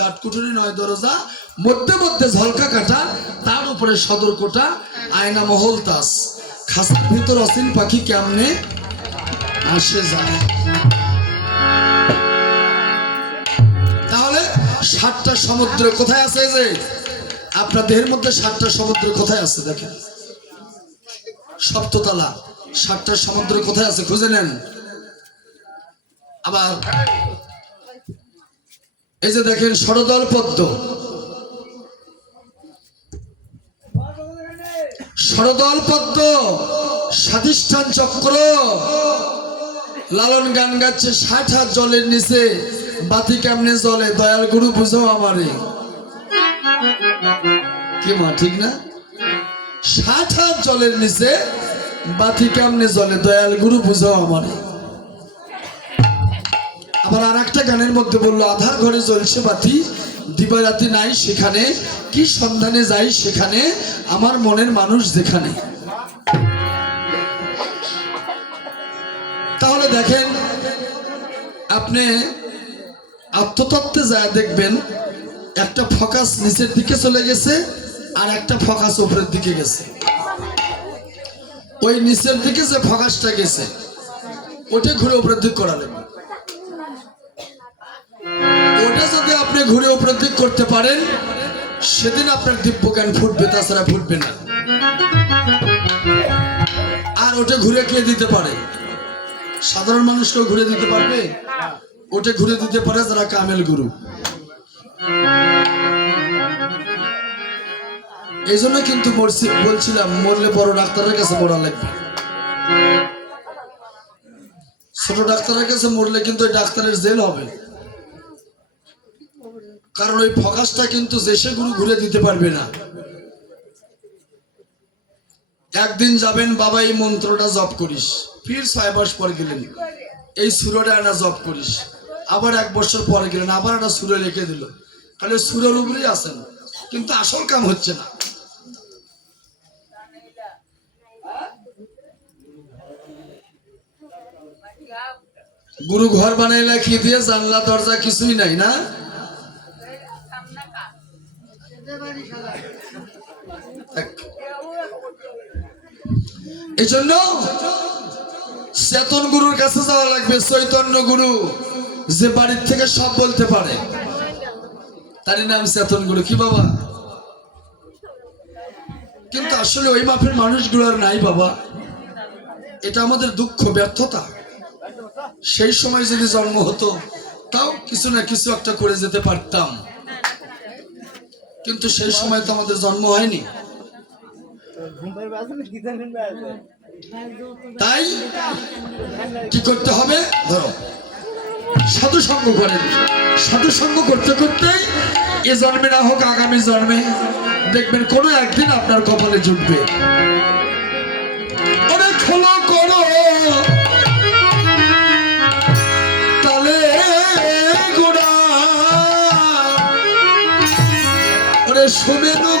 আটকুঠুরি নয় দরজা, মধ্যে মধ্যে ঝলকা কাটা, তার উপরে সদর কোটা, আয়না মহল তাস। খাসার ভিতর অসীন পাখি কেমনে আসে যায়? তাহলে সাতটা সমুদ্র কোথায় আছে যে? আপনার দেহের মধ্যে সাতটা সমুদ্র কোথায় আছে দেখেন। সপ্ততলা। সাতটা সমুদ্র কোথায় আছে খুঁজে নেন। আবার এই যে দেখেন সরদল পদ্ম। সরদল পদ্ম, স্বাধিষ্ঠান চক্র। লালন গান গাচ্ছে ষাট হাত জলের নিচে, বাতি কেমনে জলে দয়াল গুরু বুঝো আমারে। কি মা, ঠিক না? ষাট হাত জলের নিচে, বাতি কেমনে জলে দয়াল গুরু বুঝো আমারে। আবার আর একটা গানের মধ্যে বলল, আধার ঘরে জ্বলছে বাতি, দিবারাতি নাই সেখানে, কি সন্ধানে যাই সেখানে, আমার মনের মানুষ যেখানে। তাহলে দেখেন, আপনি আত্মতত্ত্বে যা দেখবেন, একটা ফোকাস নিচের দিকে চলে গেছে, আর একটা ফোকাস উপরের দিকে গেছে। ওই নিচের দিকে যে ফোকাসটা গেছে ওটা ঘুরে উপরের দিক করা লাগবে। ঘুরে দিক করতে পারেন, সেদিন আপনার দিব্য জ্ঞান ফুটবে, তাছাড়া ফুটবে না। আর ওটা ঘুরে কে দিতে পারে? সাধারণ মানুষকেও ঘুরে দিতে পারবে? ওটা ঘুরে দিতে পারে যারা কামেল গুরু। এই জন্য কিন্তু বলছিলাম, মরলে বড় ডাক্তারের কাছে মরা লাগবে। ছোট ডাক্তারের কাছে মরলে কিন্তু ডাক্তারের জেল হবে। কারণ ওই ফকাসটা কিন্তু দেশে গুরু ঘুরে দিতে পারবে না। একদিন যাবেন, বাবা, এই মন্ত্রটা জপ করিস। ফির ছয় মাস পর গেলেন, এই সুরটা একটা জপ করিস। আবার এক বছর পরে গেলেন, আবার একটা সুরে রেখে দিল। তাহলে সুরের উপরেই আছেন, কিন্তু আসল কাম হচ্ছে না। গুরু ঘর বানাইলে কি দিয়ে জানলা, দরজা কিছুই নাই না? এই জন্য চেতন গুরুর কাছে যাওয়া লাগবে, চৈতন্য গুরু যে বাড়ির থেকে সব বলতে পারে। তারই নাম চেতন গুরু, কি বাবা? কিন্তু আসলে ওই মাপের মানুষগুলো আর নাই বাবা। এটা আমাদের দুঃখ, ব্যর্থতা। সেই সময় যদি জন্ম হতো, তাও কিছু না কিছু একটা করে যেতে পারতাম। কিন্তু সেই সময় তো আমাদের জন্ম হয়নি। তাই কি করতে হবে? ধরো সাধু সঙ্গ করেন সাধু সঙ্গ করতে করতেই এ জন্মে না হোক আগামী জন্মে দেখবেন কোনো একদিন আপনার কপালে জুটবে। অনেক হলো করো। ওরে শুভেনু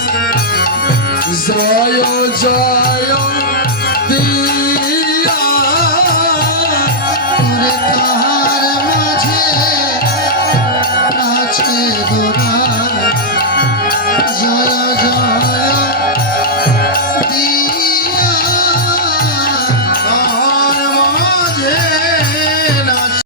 নাচে